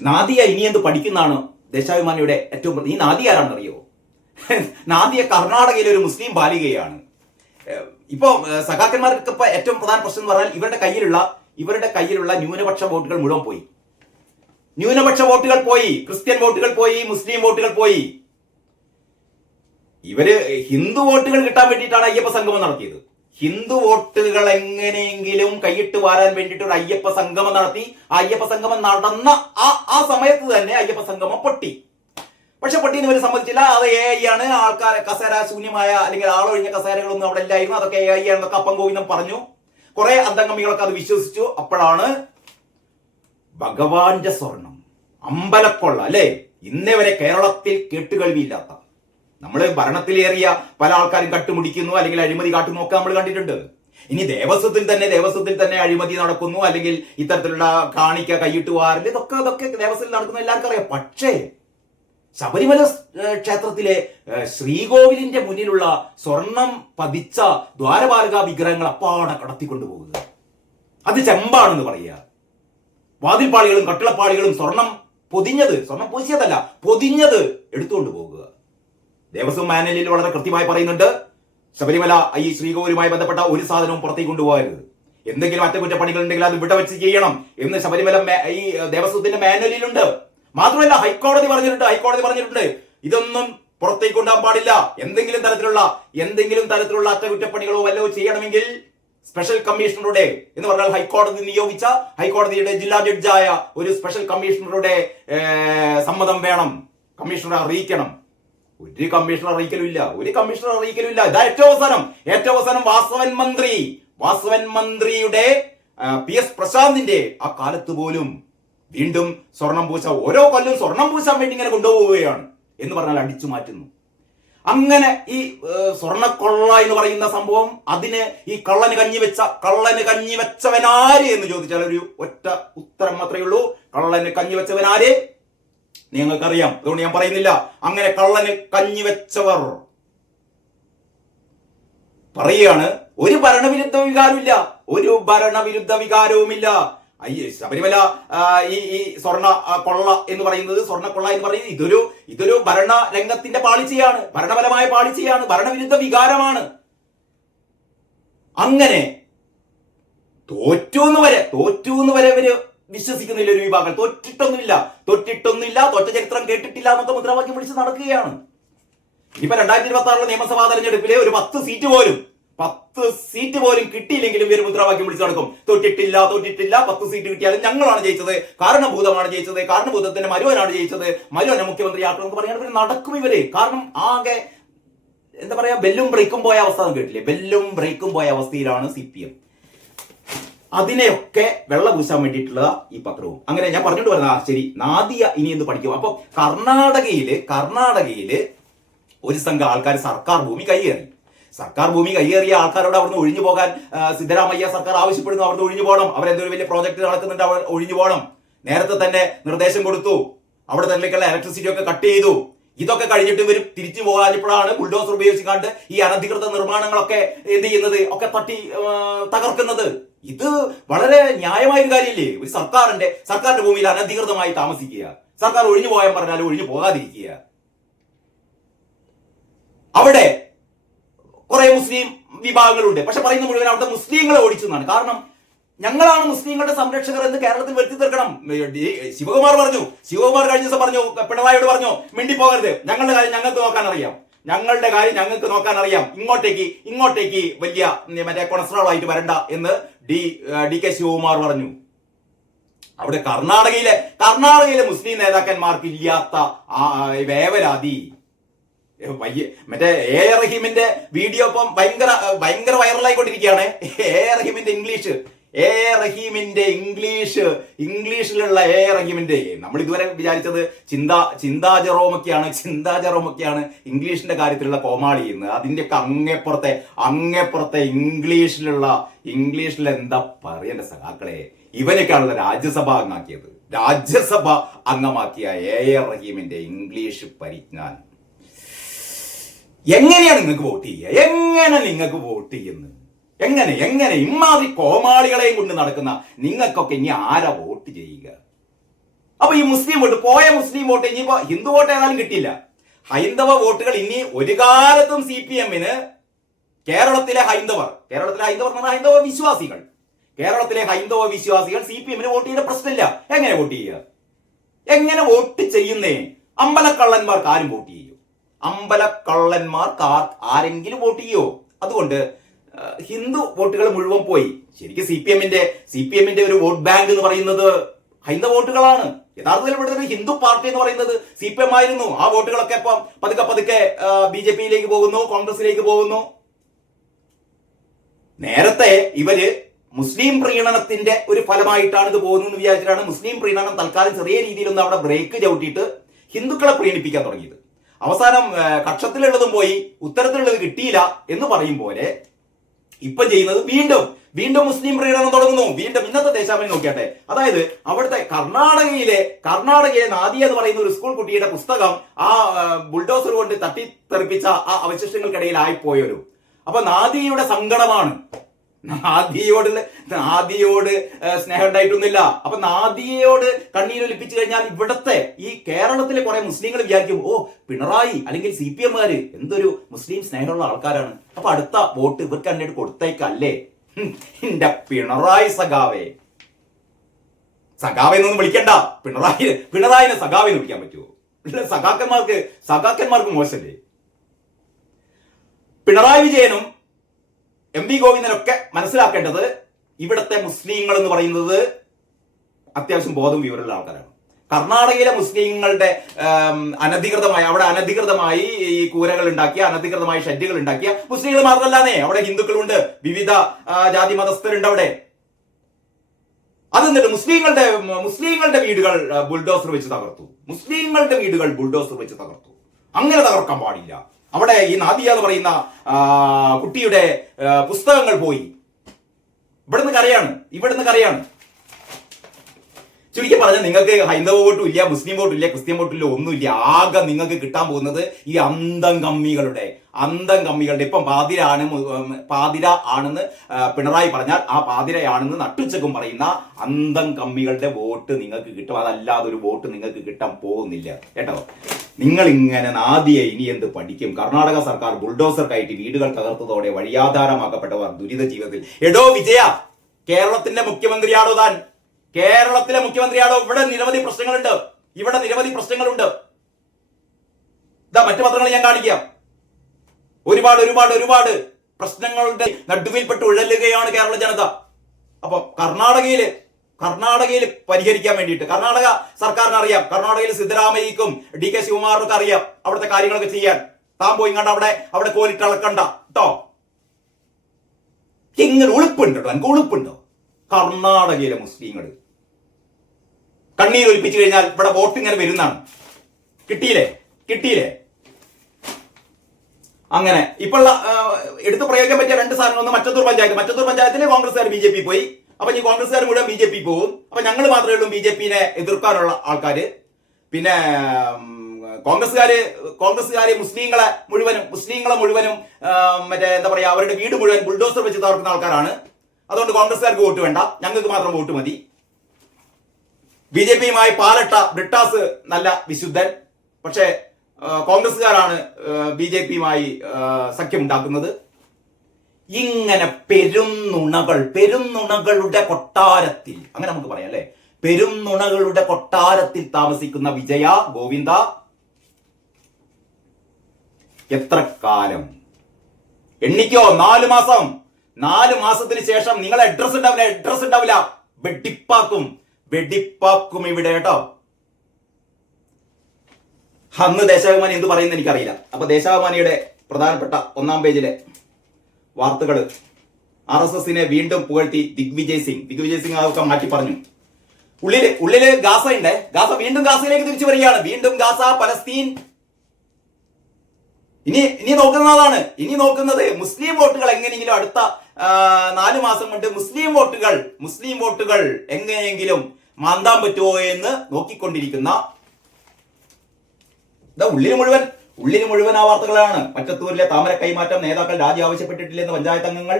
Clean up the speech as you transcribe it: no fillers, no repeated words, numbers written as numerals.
നാദിയ ഇനി എന്ത് പഠിക്കുന്നതാണ് ദേശാഭിമാനിയുടെ ഏറ്റവും ഈ നാദിയ ആരാണെന്നറിയോ? നാദിയ കർണാടകയിലെ ഒരു മുസ്ലിം ബാലികയാണ്. ഇപ്പോ സഖാക്കന്മാർക്ക് ഇപ്പൊ ഏറ്റവും പ്രധാന പ്രശ്നം എന്ന് പറഞ്ഞാൽ ഇവരുടെ കയ്യിലുള്ള ന്യൂനപക്ഷ വോട്ടുകൾ മുഴുവൻ പോയി. ന്യൂനപക്ഷ വോട്ടുകൾ പോയി, ക്രിസ്ത്യൻ വോട്ടുകൾ പോയി, മുസ്ലിം വോട്ടുകൾ പോയി. ഇവര് ഹിന്ദു വോട്ടുകൾ കിട്ടാൻ വേണ്ടിയിട്ടാണ് അയ്യപ്പ സംഗമം നടത്തിയത്. ഹിന്ദു വോട്ടുകൾ എങ്ങനെയെങ്കിലും കൈയിട്ട് വാരാൻ വേണ്ടിയിട്ട് ഒരു അയ്യപ്പ സംഗമം നടത്തി. ആ അയ്യപ്പ സംഗമം നടന്ന ആ സമയത്ത് തന്നെ അയ്യപ്പ സംഗമം പൊട്ടി. പക്ഷെ പൊട്ടിന്ന് ഇവർ സമ്മതിച്ചില്ല. അത് AI ആണ്, ആൾക്കാർ കസേര ശൂന്യമായ അല്ലെങ്കിൽ ആളൊഴിഞ്ഞ കസേരകളൊന്നും അവിടെ ഇല്ലായിരുന്നു, അതൊക്കെ AI ആണെന്നൊക്കെ അപ്പം ഗോവിന്ദം പറഞ്ഞു. കുറെ അന്തംഗമികളൊക്കെ അത് വിശ്വസിച്ചു. അപ്പോഴാണ് ഭഗവാന്റെ സ്വർണം, അമ്പലക്കൊള്ള, അല്ലെ, ഇന്നേ വരെ കേരളത്തിൽ കേട്ടുകേൾവിയില്ലാത്ത, നമ്മൾ ഭരണത്തിലേറിയ പല ആൾക്കാരും കട്ടുമുടിക്കുന്നു അല്ലെങ്കിൽ അഴിമതി കാട്ടുന്നു ഒക്കെ നമ്മൾ കണ്ടിട്ടുണ്ട്. ഇനി ദേവസ്വത്തിൽ തന്നെ അഴിമതി നടക്കുന്നു, അല്ലെങ്കിൽ ഇത്തരത്തിലുള്ള കാണിക്ക കൈയിട്ട് വാരല്, ഇതൊക്കെ ദേവസ്വത്തിൽ നടക്കുന്ന എല്ലാവർക്കും അറിയാം. പക്ഷേ ശബരിമല ക്ഷേത്രത്തിലെ ശ്രീകോവിലിന്റെ മുന്നിലുള്ള സ്വർണം പതിച്ച ദ്വാരപാലക വിഗ്രഹങ്ങൾ അപ്പാടെ കടത്തിക്കൊണ്ടുപോകുക, അത് ചെമ്പാണെന്ന് പറയുക. വാതിൽപ്പാളികളും കട്ടിളപ്പാളികളും സ്വർണം പൂശിയതല്ല, പൊതിഞ്ഞത് എടുത്തുകൊണ്ട് പോകുക. ദേവസ്വം മാനുവലിൽ വളരെ കൃത്യമായി പറയുന്നുണ്ട്, ശബരിമല ഈ ശ്രീകോവിലുമായി ബന്ധപ്പെട്ട ഒരു സാധനവും പുറത്തേക്ക് കൊണ്ടുപോകരുത്. എന്തെങ്കിലും അറ്റകുറ്റപ്പണികൾ ഉണ്ടെങ്കിൽ അത് ഇവിടെ വെച്ച് ചെയ്യണം എന്ന് ശബരിമല ഈ ദേവസ്വത്തിന്റെ മാനുവലിലുണ്ട്. മാത്രമല്ല ഹൈക്കോടതി പറഞ്ഞിട്ടുണ്ട് ഇതൊന്നും പുറത്തേക്ക് കൊണ്ടുപോകാൻ പാടില്ല. എന്തെങ്കിലും തരത്തിലുള്ള അറ്റകുറ്റപ്പണികളോ വല്ലതോ ചെയ്യണമെങ്കിൽ സ്പെഷ്യൽ കമ്മീഷണറുടെ എന്ന് പറഞ്ഞാൽ ഹൈക്കോടതി നിയോഗിച്ച ഹൈക്കോടതിയുടെ ജില്ലാ ജഡ്ജായ ഒരു സ്പെഷ്യൽ കമ്മീഷണറുടെ സമ്മതം വേണം. കമ്മീഷണറെ അറിയിക്കണം. ഒരു കമ്മീഷണർ അറിയിക്കലുമില്ല. ഇതാ ഏറ്റവും അവസാനം വാസവൻ മന്ത്രിയുടെ PS പ്രശാന്തിന്റെ ആ കാലത്ത് പോലും വീണ്ടും സ്വർണം പൂശ, ഓരോ കൊല്ലം സ്വർണം പൂശാൻ വേണ്ടി ഇങ്ങനെ കൊണ്ടുപോവുകയാണ് എന്ന് പറഞ്ഞാൽ അടിച്ചു മാറ്റുന്നു. അങ്ങനെ ഈ സ്വർണ്ണക്കൊള്ള എന്ന് പറയുന്ന സംഭവം, അതിന് ഈ കള്ളന് കഞ്ഞിവെച്ചവനാര് എന്ന് ചോദിച്ചാൽ ഒരു ഒറ്റ ഉത്തരം മാത്രമേ ഉള്ളൂ. കള്ളന് കഞ്ഞിവെച്ചവനാര് നിങ്ങൾക്കറിയാം, അതുകൊണ്ട് ഞാൻ പറയുന്നില്ല. അങ്ങനെ കള്ളന് കഞ്ഞിവെച്ചവർ പറയുകയാണ്, ഒരു ഭരണവിരുദ്ധ വികാരവുമില്ല. ശബരിമല ഈ സ്വർണ്ണക്കൊള്ള എന്ന് പറയുന്നത് ഇതൊരു ഭരണ രംഗത്തിന്റെ പാളിച്ചയാണ്, ഭരണപരമായ പാളിച്ചയാണ്, ഭരണവിരുദ്ധ വികാരമാണ്. അങ്ങനെ തോറ്റൂന്ന് വരെ ഇവര് വിശ്വസിക്കുന്നില്ല. ഒരു വിഭാഗം തോറ്റിട്ടൊന്നുമില്ല, തോറ്റ ചരിത്രം കേട്ടിട്ടില്ല എന്നൊക്കെ മുദ്രാവാക്യം പിടിച്ച് നടക്കുകയാണ്. ഇനിയിപ്പോ 2026 നിയമസഭാ തെരഞ്ഞെടുപ്പിലെ ഒരു 10 സീറ്റ് പോലും കിട്ടിയില്ലെങ്കിലും ഇവർ മുദ്രാവാക്യം വിളിച്ചു നടക്കും. തോറ്റിട്ടില്ല, 10 സീറ്റ് കിട്ടിയാലും ഞങ്ങളാണ് ജയിച്ചത്, കാരണഭൂതമാണ് ജയിച്ചത്, കാരണഭൂതത്തിന്റെ മരുവനാണ് ജയിച്ചത്, മരുവനെ മുഖ്യമന്ത്രിയാക്കണമെന്ന് പറയാൻ ഇവർ നടക്കും. കാരണം ആകെ എന്താ പറയാ, ബെല്ലും ബ്രേക്കും പോയ അവസ്ഥ കേട്ടില്ലേ? ബെല്ലും ബ്രേക്കും പോയ അവസ്ഥയിലാണ് CPM. അതിനെയൊക്കെ വെള്ള പൂശാൻ വേണ്ടിയിട്ടുള്ള ഈ പത്രവും. അങ്ങനെ ഞാൻ പറഞ്ഞിട്ട് വരുന്ന ശരി, നാദിയ ഇനി എന്ത് പഠിക്കും? അപ്പൊ കർണാടകയില് ഒരു സംഘം ആൾക്കാർ സർക്കാർ ഭൂമി കയ്യേറിയ ആൾക്കാരോട് അവിടുന്ന് ഒഴിഞ്ഞു പോകാൻ സിദ്ധരാമയ്യ സർക്കാർ ആവശ്യപ്പെടുന്നു. അവിടുന്ന് ഒഴിഞ്ഞു പോകണം. അവരെന്തൊരു വലിയ പ്രോജക്ട് നടക്കുന്നുണ്ട്, അവർ ഒഴിഞ്ഞു പോകണം. നേരത്തെ തന്നെ നിർദ്ദേശം കൊടുത്തു. അവിടെ തന്നെയുള്ള ഇലക്ട്രിസിറ്റി ഒക്കെ കട്ട് ചെയ്തു. ഇതൊക്കെ കഴിഞ്ഞിട്ട് ഇവർ തിരിച്ചു പോകാനിപ്പോഴാണ് ബുൾഡോസർ ഉപയോഗിച്ചുകൊണ്ട് ഈ അനധികൃത നിർമ്മാണങ്ങളൊക്കെ എന്ത് ചെയ്യുന്നത്, ഒക്കെ തട്ടി തകർക്കുന്നത്. ഇത് വളരെ ന്യായമായൊരു കാര്യമില്ലേ? ഒരു സർക്കാരിന്റെ ഭൂമിയിൽ അനധികൃതമായി താമസിക്കുക, സർക്കാർ ഒഴിഞ്ഞു പോകാൻ പറഞ്ഞാലും ഒഴിഞ്ഞു പോകാതിരിക്കുക. അവിടെ കുറെ മുസ്ലിം വിഭാഗങ്ങളുണ്ട്. പക്ഷെ പറയുന്ന മുഴുവൻ അവിടുത്തെ മുസ്ലിങ്ങളെ ഓടിച്ചെന്നാണ്. കാരണം ഞങ്ങളാണ് മുസ്ലിങ്ങളുടെ സംരക്ഷകർ എന്ന് കേരളത്തിൽ വരുത്തി തീർക്കണം. ശിവകുമാർ കഴിഞ്ഞ ദിവസം പറഞ്ഞു, പിണറായിയോട് പറഞ്ഞു, മിണ്ടിപ്പോകരുത്, ഞങ്ങളുടെ കാര്യം ഞങ്ങൾക്ക് നോക്കാൻ അറിയാം, ഇങ്ങോട്ടേക്ക് വലിയ മറ്റേ കൊളസ്ട്രോൾ ആയിട്ട് വരണ്ട എന്ന് DK ശിവകുമാർ പറഞ്ഞു. അവിടെ കർണാടകയിലെ മുസ്ലിം നേതാക്കന്മാർക്ക് ഇല്ലാത്ത വേവലാതി മറ്റേ റഹീമിന്റെ വീഡിയോ ഇപ്പം ഭയങ്കര വൈറലായിക്കൊണ്ടിരിക്കുകയാണ്. ഇംഗ്ലീഷിലുള്ള റഹീമിന്റെ നമ്മൾ ഇതുവരെ വിചാരിച്ചത് ചിന്താ ജെറോമൊക്കെയാണ് ഇംഗ്ലീഷിന്റെ കാര്യത്തിലുള്ള കോമാളി ചെയ്യുന്നത്. അതിന്റെയൊക്കെ അങ്ങേപ്പുറത്തെ ഇംഗ്ലീഷിൽ എന്താ പറയേണ്ട സഖാക്കളെ, ഇവനൊക്കെയാണല്ലോ രാജ്യസഭ അംഗമാക്കിയ റഹീമിന്റെ ഇംഗ്ലീഷ് പരിജ്ഞാനം. എങ്ങനെയാണ് നിങ്ങൾക്ക് വോട്ട് ചെയ്യുന്നത്? എങ്ങനെ ഇമാതിരി കോമാളികളെയും കൊണ്ട് നടക്കുന്ന നിങ്ങൾക്കൊക്കെ ഇനി ആരാ വോട്ട് ചെയ്യുക? അപ്പൊ ഈ മുസ്ലിം വോട്ട് പോയ മുസ്ലിം വോട്ട് ഇനിയിപ്പോ ഹിന്ദു വോട്ട് ഏതായാലും കിട്ടിയില്ല. ഹൈന്ദവ വോട്ടുകൾ ഇനി ഒരു കാലത്തും CPM-ന് കേരളത്തിലെ ഹൈന്ദവർ എന്ന് പറഞ്ഞാൽ ഹൈന്ദവ വിശ്വാസികൾ, കേരളത്തിലെ ഹൈന്ദവ വിശ്വാസികൾ CPM-ന് വോട്ട് ചെയ്യുന്ന പ്രശ്നമില്ല. എങ്ങനെ വോട്ട് ചെയ്യുക? എങ്ങനെ വോട്ട് ചെയ്യുന്നേ? അമ്പലക്കള്ളന്മാർക്ക് ആരും വോട്ട് ചെയ്യും? അമ്പലക്കള്ളന്മാർക്ക് ആരെങ്കിലും വോട്ട് ചെയ്യോ? അതുകൊണ്ട് ഹിന്ദു വോട്ടുകൾ മുഴുവൻ പോയി. ശരിക്കും CPM-ന്റെ ഒരു വോട്ട് ബാങ്ക് എന്ന് പറയുന്നത് ഹൈന്ദവ വോട്ടുകളാണ്. യഥാർത്ഥത്തിൽ ഇവിടുത്തെ ഹിന്ദു പാർട്ടി എന്ന് പറയുന്നത് CPM ആയിരുന്നു. ആ വോട്ടുകളൊക്കെ ഇപ്പം പതുക്കെ BJP-യിലേക്ക് പോകുന്നു, കോൺഗ്രസിലേക്ക് പോകുന്നു. നേരത്തെ ഇവര് മുസ്ലിം പ്രീണനത്തിന്റെ ഒരു ഫലമായിട്ടാണ് ഇത് പോകുന്നതെന്ന് വിചാരിച്ചിട്ടാണ് മുസ്ലിം പ്രീണനം തൽക്കാലം ചെറിയ രീതിയിലൊന്ന് അവിടെ ബ്രേക്ക് ചവിട്ടിയിട്ട് ഹിന്ദുക്കളെ പ്രീണിപ്പിക്കാൻ തുടങ്ങിയത്. അവസാനം കക്ഷത്തിലുള്ളതും പോയി ഉത്തരത്തിലുള്ളത് കിട്ടിയില്ല എന്ന് പറയും പോലെ ഇപ്പം ചെയ്യുന്നത് വീണ്ടും മുസ്ലിം പ്രീണനം തുടങ്ങുന്നു. വീണ്ടും ഇന്നത്തെ ദേശാഭിമാനി നോക്കിയാട്ടെ. അതായത് അവിടുത്തെ കർണാടകയിലെ നാദിയ എന്ന് പറയുന്ന ഒരു സ്കൂൾ കുട്ടിയുടെ പുസ്തകം ആ ബുൾഡോസർ കൊണ്ട് തട്ടിത്തെറിപ്പിച്ച ആ അവശിഷ്ടങ്ങൾക്കിടയിൽ ആയിപ്പോയൊരു. അപ്പൊ നാദിയയുടെ സങ്കടമാണ്. നാദിയോട് സ്നേഹം ഉണ്ടായിട്ടൊന്നുമില്ല. അപ്പൊ നാദിയയോട് കണ്ണീരൊലിപ്പിച്ചു കഴിഞ്ഞാൽ ഇവിടത്തെ ഈ കേരളത്തിലെ കുറെ മുസ്ലിങ്ങൾ വിചാരിക്കും, ഓ പിണറായി അല്ലെങ്കിൽ CPM-കാര് എന്തൊരു മുസ്ലിം സ്നേഹമുള്ള ആൾക്കാരാണ്, അപ്പൊ അടുത്ത വോട്ട് ഇവർക്ക് തന്നെ കൊടുത്തേക്കല്ലേ. എന്റെ പിണറായി സഖാവേ എന്നൊന്നും വിളിക്കണ്ട. പിണറായിനെ സഖാവെന്ന് വിളിക്കാൻ പറ്റുമോ? സഖാക്കന്മാർക്ക് മോശമല്ലേ? പിണറായി വിജയനും MV ഗോവിന്ദനൊക്കെ മനസ്സിലാക്കേണ്ടത് ഇവിടത്തെ മുസ്ലിങ്ങൾ എന്ന് പറയുന്നത് അത്യാവശ്യം ബോധം വിവരമുള്ള ആൾക്കാരാണ്. കർണാടകയിലെ മുസ്ലിങ്ങളുടെ അനധികൃതമായി ഈ കൂരകൾ ഉണ്ടാക്കിയ, അനധികൃതമായി ഷെഡുകൾ ഉണ്ടാക്കിയ മുസ്ലിങ്ങൾ മാത്രമല്ലാന്നേ, അവിടെ ഹിന്ദുക്കളുണ്ട്, വിവിധ ജാതി മതസ്ഥരുണ്ട് അവിടെ. അത് എന്നിട്ട് മുസ്ലിങ്ങളുടെ വീടുകൾ ബുൾഡോസർ വെച്ച് തകർത്തു. അങ്ങനെ തകർക്കാൻ പാടില്ല. അവിടെ ഈ നാദിയ എന്ന് പറയുന്ന കുട്ടിയുടെ പുസ്തകങ്ങൾ പോയി. ഇവിടുന്ന് കരയാണ്. ചുരുക്കി പറഞ്ഞാൽ നിങ്ങൾക്ക് ഹൈന്ദവ വോട്ടും ഇല്ല, മുസ്ലിം വോട്ടും ഇല്ല, ക്രിസ്ത്യൻ വോട്ടും ഇല്ല, ഒന്നുമില്ല. ആകെ നിങ്ങൾക്ക് കിട്ടാൻ പോകുന്നത് ഈ അന്തം കമ്മികളുടെ ഇപ്പം പാതിര ആണെന്ന് പിണറായി പറഞ്ഞാൽ ആ പാതിരയാണെന്ന് നട്ടുച്ചക്കും പറയുന്ന അന്തം കമ്മികളുടെ വോട്ട് നിങ്ങൾക്ക് കിട്ടും. അതല്ലാതെ ഒരു വോട്ട് നിങ്ങൾക്ക് കിട്ടാൻ പോകുന്നില്ല കേട്ടോ. നിങ്ങൾ ഇങ്ങനെ നാദിയെ ഇനി എന്ത് പഠിക്കും? കർണാടക സർക്കാർ ബുൾഡോസർ കയറ്റി വീടുകൾ തകർത്തതോടെ വഴിയാധാരമാക്കപ്പെട്ടവർ ദുരിത ജീവിതത്തിൽ. എടോ വിജയ, കേരളത്തിലെ മുഖ്യമന്ത്രിയാണോ? ഇവിടെ നിരവധി പ്രശ്നങ്ങളുണ്ട്. ഇതാ മറ്റു പത്രങ്ങൾ ഞാൻ കാണിക്കാം. ഒരുപാട് പ്രശ്നങ്ങളുടെ നടുവിൽപ്പെട്ട് ഉഴലുകയാണ് കേരള ജനത. അപ്പൊ കർണാടകയിൽ പരിഹരിക്കാൻ വേണ്ടിയിട്ട് കർണാടക സർക്കാരിന് അറിയാം. കർണാടകയിൽ സിദ്ധരാമയ്യക്കും DK ശിവകുമാറിനൊക്കെ അറിയാം അവിടുത്തെ കാര്യങ്ങളൊക്കെ ചെയ്യാൻ. താൻ പോയി കണ്ട അവിടെ കോലിട്ട് അളക്കണ്ട കേട്ടോ. ഇങ്ങനെ ഉളുപ്പുണ്ടോ? കർണാടകയിലെ മുസ്ലിങ്ങൾ കണ്ണീരൊലിപ്പിച്ചു കഴിഞ്ഞാൽ ഇവിടെ വോട്ട് ഇങ്ങനെ വരുന്നതാണ്. കിട്ടിയില്ലേ? അങ്ങനെ ഇപ്പോൾ എടുത്തു പ്രയോഗിക്കാൻ പറ്റിയ രണ്ട് സാധനങ്ങൾ. ഒന്ന് മറ്റത്തൂർ പഞ്ചായത്തിൽ കോൺഗ്രസ്സുകാർ BJP പോയി. അപ്പൊ ഈ കോൺഗ്രസ്സുകാർ മുഴുവൻ BJP പോകും. അപ്പൊ ഞങ്ങൾ മാത്രമേ ഉള്ളൂ BJP-നെ എതിർക്കാനുള്ള ആൾക്കാര്. പിന്നെ കോൺഗ്രസ്സുകാര് മുസ്ലിങ്ങളെ മുഴുവനും മറ്റേ എന്താ പറയാ, അവരുടെ വീട് മുഴുവൻ ബുൾഡോസർ വെച്ച് തകർക്കുന്ന ആൾക്കാരാണ്. അതുകൊണ്ട് കോൺഗ്രസ്സുകാർക്ക് വോട്ട് വേണ്ട, ഞങ്ങൾക്ക് മാത്രം വോട്ട് മതി. BJP-യുമായി പാലട്ട ബ്രിട്ടാസ് നല്ല വിശുദ്ധൻ. പക്ഷേ കോൺഗ്രസ്സുകാരാണ് BJP-യുമായി സഖ്യമുണ്ടാക്കുന്നത്. ഇങ്ങനെ പെരുന്നുണകളുടെ കൊട്ടാരത്തിൽ, അങ്ങനെ നമുക്ക് പറയാം അല്ലെ, പെരുന്നുണകളുടെ കൊട്ടാരത്തിൽ താമസിക്കുന്ന വിജയ ഗോവിന്ദ, എത്ര കാലം എണ്ണിക്കോ? 4 മാസം. 4 മാസത്തിന് ശേഷം നിങ്ങളെ അഡ്രസ് ഉണ്ടാവില്ല. വെടിപ്പാക്കും ഇവിടെ കേട്ടോ. അന്ന് ദേശാഭിമാനി എന്ത് പറയുന്നത് എനിക്കറിയില്ല. അപ്പൊ ദേശാഭിമാനിയുടെ പ്രധാനപ്പെട്ട 1-ാം പേജിലെ വാർത്തകൾ RSSനെ വീണ്ടും പുകഴ്ത്തി ദിഗ്വിജയ് സിംഗ് അതൊക്കെ മാറ്റി പറഞ്ഞു. ഉള്ളില് ഗാസ ഉണ്ട്. വീണ്ടും ഗാസയിലേക്ക് തിരിച്ചു വരികയാണ്. വീണ്ടും ഗാസ, പലസ്തീൻ. ഇനി നോക്കുന്നതാണ്. നോക്കുന്നത് മുസ്ലിം വോട്ടുകൾ എങ്ങനെയെങ്കിലും അടുത്ത 4 മാസം കൊണ്ട് മുസ്ലിം വോട്ടുകൾ എങ്ങനെയെങ്കിലും മാന്താൻ പറ്റുമോ എന്ന് നോക്കിക്കൊണ്ടിരിക്കുന്ന ഉള്ളിന് മുഴുവൻ ആ വാർത്തകളാണ്. മറ്റത്തൂരിലെ താമര കൈമാറ്റം, നേതാക്കൾ രാജി ആവശ്യപ്പെട്ടിട്ടില്ലെന്ന് പഞ്ചായത്ത് അംഗങ്ങൾ.